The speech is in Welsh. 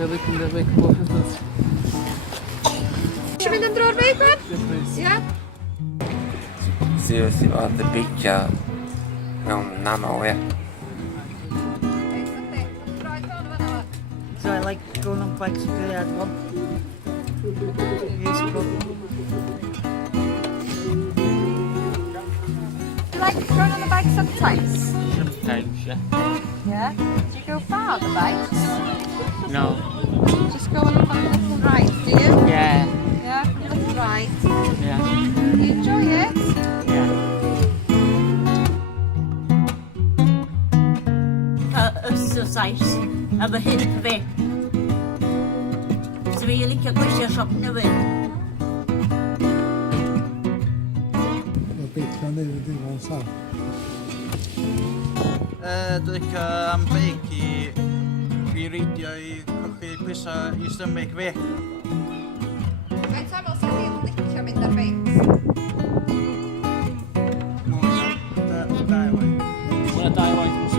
sefyll yn y beic Porth wrth. Eisiau mynd am dro'r beic, Wen? Yes, please. Ie? Sydd oedd y beicio mewn aml, ie. So I like going on bikes with the other one. Years ago. Do you like going on the bike sometimes? Sometimes, yeah. Yeah? Do you go far on the bikes? No. Just go on a little ride, do you? Yeah. Yeah, a little ride. Yeah. You enjoy it? Yeah. Exercise am y hyn fi. So fi licio gweithio siop newydd. Mae beicio newydd i fo'n saf. Dwi'n licio am beic i reidio i cochi pwysau i stomach fi. Faint o aml sy'n chi'n licio mynd ar beics? Mwy, da i waith. Wel, 2 waith yn